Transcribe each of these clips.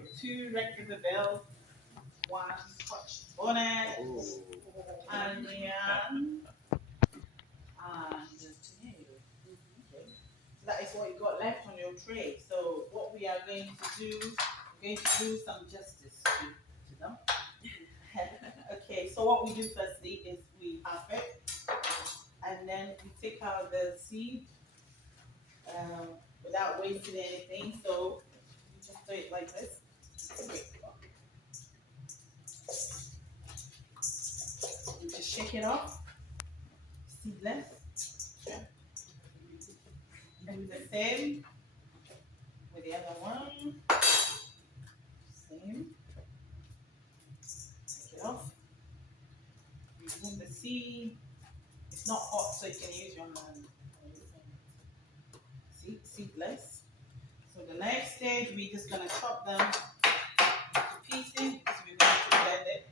with 2 Red River, one Scotch bonnet, onion, and tomato. Okay. So that is what you got left on your tray. So what we are going to do, we're going to do some justice to them. Okay, so what we do firstly is we half it, and then we take out the seed um, without wasting anything. So you just do it like this. You just shake it off, seedless. And do the same with the other one. Same. Take it off. Remove the seed. It's not hot, so you can use your hand. Seedless. So the next stage, we're just gonna chop them to pieces because we're going to blend it.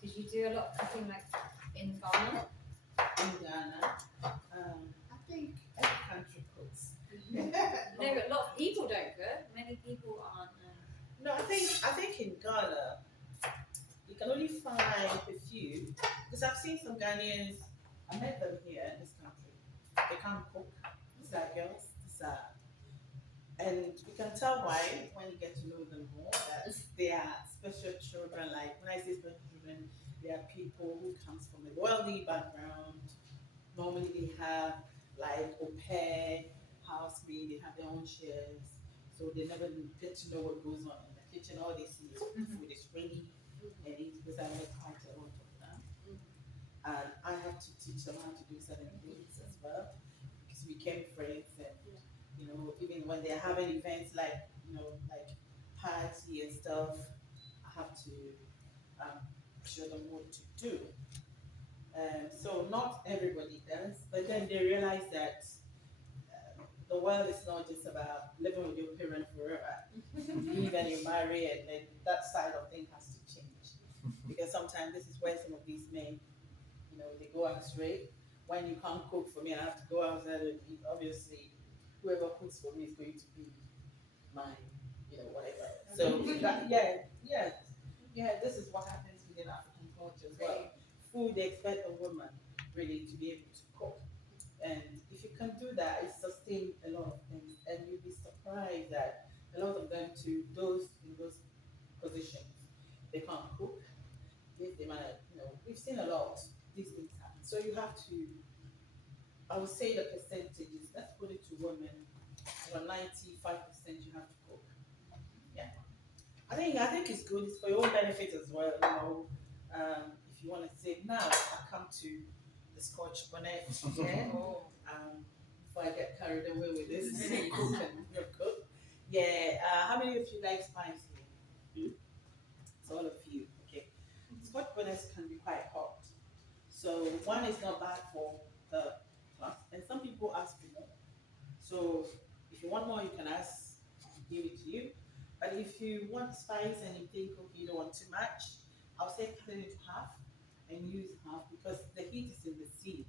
Did you do a lot of cooking like in Ghana? In Ghana, I think every country cooks. No, but a lot of people don't cook. Many people aren't. No, I think in Ghana you can only find a few because I've seen some Ghanaians. I met them here in this country. They can't cook. These are girls. These are, and you can tell why when you get to know them more that they are special children. Like when I say special children, they are people who comes from a wealthy background. Normally they have like au pair, housemaid. They have their own chefs, so they never get to know what goes on in the kitchen. All they see is food is ready and eat because I met quite a lot of them. And I have to teach them how to do certain things as well because we became friends and even when they're having events like like party and stuff, I have to um, show them what to do. So not everybody does, but then they realize that the world is not just about living with your parent forever. Even you marry and then that side of things has to change because sometimes this is where some of these men they go astray. When you can't cook for me, I have to go outside and eat. Obviously, whoever cooks for me is going to be my, whatever. So yeah. This is what happens within African culture as well. Food, they expect a woman really to be able to cook, and if you can do that, it sustains a lot of things, and you'll be surprised that a lot of them to those in those positions, they can't cook. They might, we've seen a lot of these things happen. So you have to, I would say the percentages, let's put it to women, about 95% you have to cook. Yeah. I think it's good. It's for your own benefit as well. If you want to say now, I come to the Scotch bonnet. Yeah. Before I get carried away with this, cook and you cook. Yeah. How many of you like spicy? It's all of you. Okay. Scotch bonnets can be quite hot. So one is not bad for the class, and some people ask for more. So if you want more, you can ask, give it to you. But if you want spice and you think, okay, you don't want too much, I'll say cut it into half and use half because the heat is in the seed.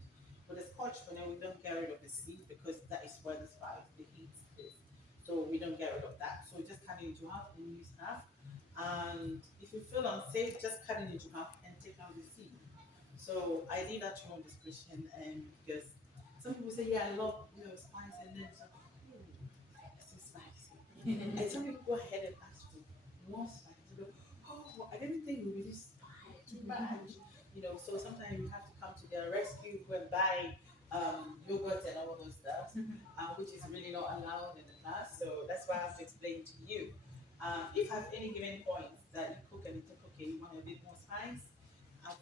With the Scotch bonnet, we don't get rid of the seed because that is where the spice, the heat is. So we don't get rid of that. So just cut it into half and use half. And if you feel unsafe, just cut it into half and take out the seed. So I leave that to your own discretion, and because some people say, yeah, I love spice, and then it's like, oh, it's too spicy. And some people go ahead and ask for more spice. They go, oh, I didn't think it would be this spicy too much. So sometimes you have to come to their rescue, go and buy yogurt and all those stuff, which is really not allowed in the class. So that's why I have to explain to you. If at any given point that you cook and you think, okay, you want a bit more spice, uh,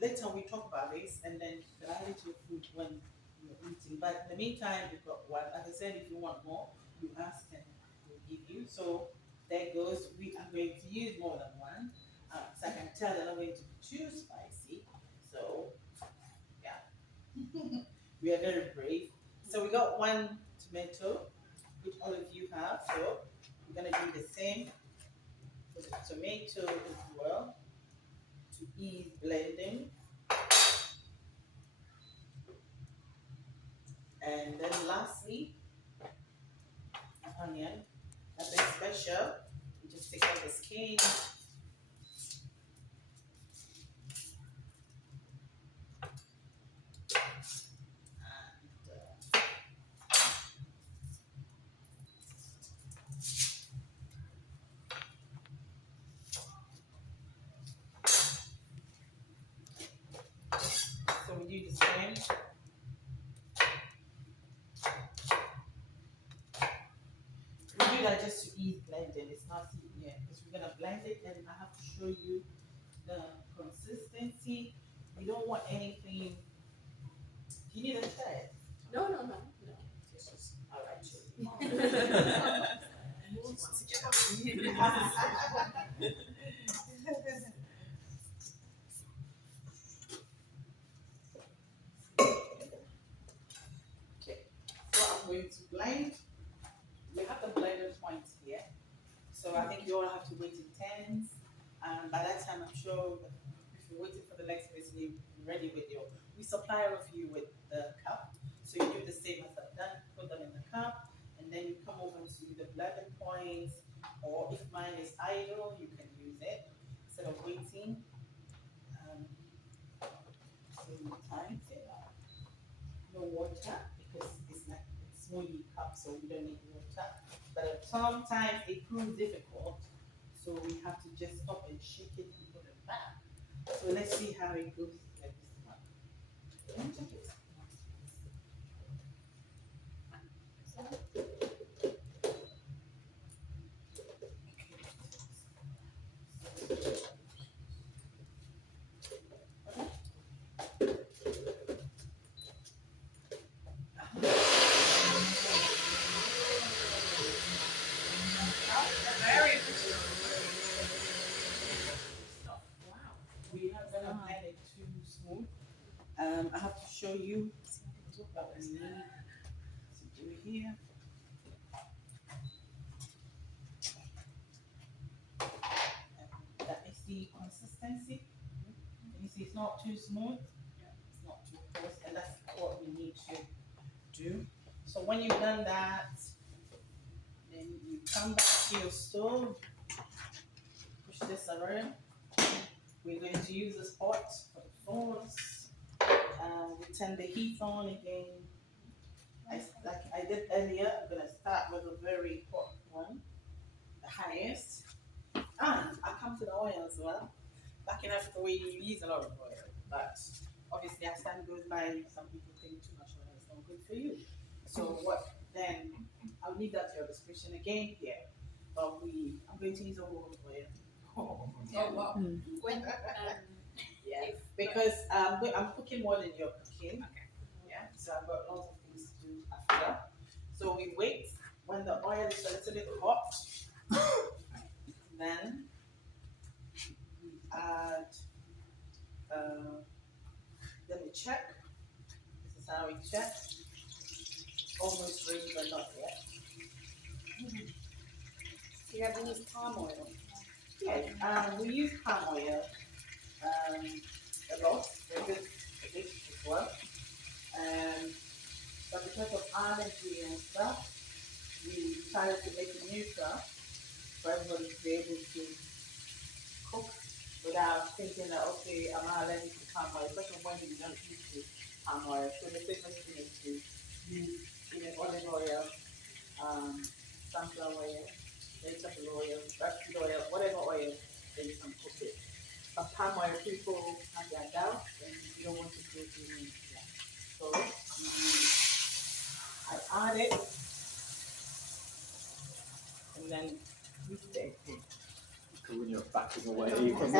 later we talk about this and then you can add it to your food when you're eating. But in the meantime, you've got one. As I said, if you want more, you ask and we'll give you. So there goes. We are going to use more than one. So I can tell they're not going to be too spicy. So yeah, we are very brave. So we got one tomato, which all of you have. So we're gonna do the same for the tomato as well to ease blending. And then lastly, onion. Nothing special. You just take out the skin. So we do the same. We do that just to ease blending. It's not yeah, because we're gonna blend it, and I have to show you the consistency. You don't want anything. You need a test. No. All right. Okay. So I'm going to blend. We have the blender point here. So I think you all have to wait in tens. By that time, I'm sure if you're waiting for the next person, you're ready with your. We supply all of you with the cup. So you do the same as I've done. Put them in the cup, and then you come over to the blending points. Or if mine is idle, you can use it instead of waiting. So you times it. No water because it's like a smoothie cup, so we don't need water. But sometimes it proves difficult, so we have to just stop and shake it and put it back. So let's see how it goes like this one. Let me check it. We're not gonna blend it too smooth. I have to show you what we need to do here. That is the consistency. You see, it's not too smooth, it's not too coarse, and that's what we need to do. So when you've done that, then you come back to your stove, push this around. We're going to use this pot for the sauce. We turn the heat on again. Like I did earlier, I'm gonna start with a very hot one, the highest. And I come to the oil as well. Back in Africa, we use a lot of oil, but obviously as time goes by, some people think too much oil is not good for you. So what then? I'll leave that to your discretion again here. But I'm going to use a lot of oil. Oh wow. When Yeah, because I'm cooking more than you're cooking. Okay. Yeah, so I've got lots of things to do after. So we wait when the oil is a little bit hot. Then we add. Let me check. This is how we check. Almost ready, but not yet. you have to use palm oil. Yeah, we use palm oil a lot for this dish as well. But because of allergy and stuff, we decided to make it neutral for everybody to be able to cook without thinking that, okay, I'm allergic to palm oil, especially when you don't use palm oil. So the safest thing is to use either olive oil, sunflower oil, vegetable oil, rapeseed oil, whatever oil that you can cook it. But palm oil, people have their doubts and you don't want to go through that. So I add it and then we stay. When you're backing away from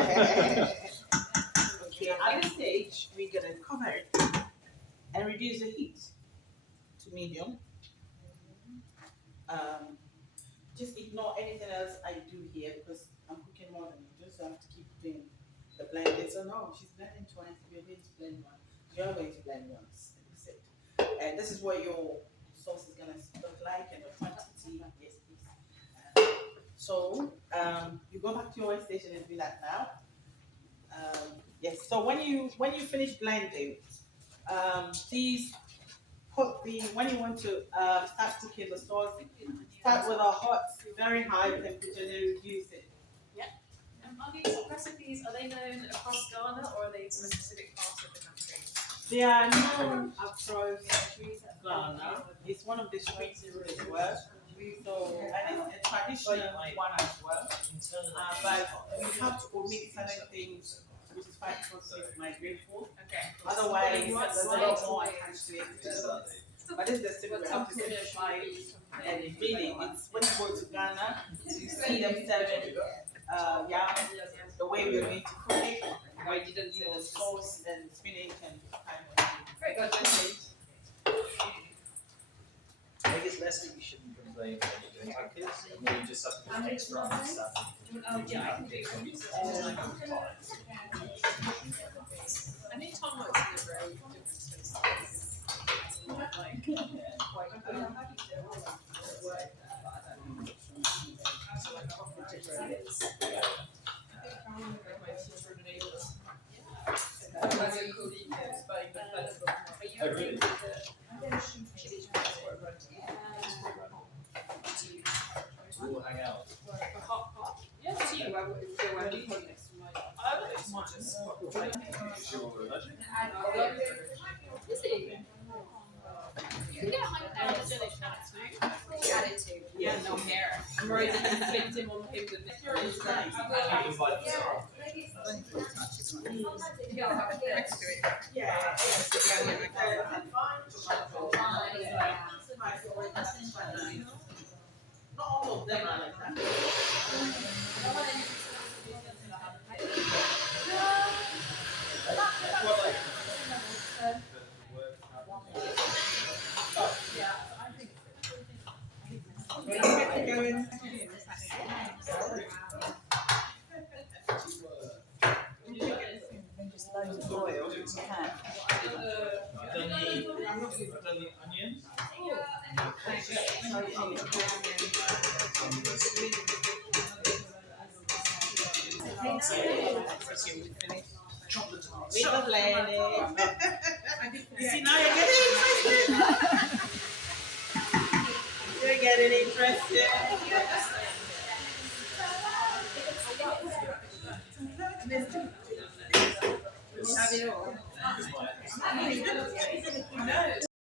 Okay, at this stage, we're gonna cover it and reduce the heat to medium. Just ignore anything else I do here because I'm cooking more than you do, so I have to keep doing the blending. So no, she's blending twice, we're going to blend once. You're going to blend once. That's it. and this is what your sauce is gonna look like and the quantity. Yes, please. So you go back to your station and do that now. Yes. So when you finish blending, please put the when you want to start cooking the sauce, start with a hot, very high temperature, then reduce it. Are these recipes, are they known across Ghana or are they from a specific part of the country? They are known across Ghana. It's one of the street food as well. So, and it's a traditional one as well. But we have to omit certain things, which is fine because it's migrate food. Okay. Otherwise, there's a lot more attached to it. But this is the simple way to simplify it. And really, it's when you go to Ghana, you see them serving yam, the way we're going to cook it, I didn't you know, sauce and spinach and kind of thing. Very good, thank I guess Leslie, you shouldn't complain when you're doing cookies. And you just have to put extra on stuff. Oh, yeah, I can do cookies. I think Tom works in a very different space. We'll hang out. Yeah, to you, I would feel where you put next to my. I don't know, it's just. Is your religion? Is he? You can get $100 donation Alex, no? Add it to. Yeah, no hair. I'm already flipped him on him with this. It's nice. You invite us around. Not all of them are like that. I've done the onions. Chocolate tomatoes. With the blending. You see, now you're getting interested. You're getting interested. Have it all.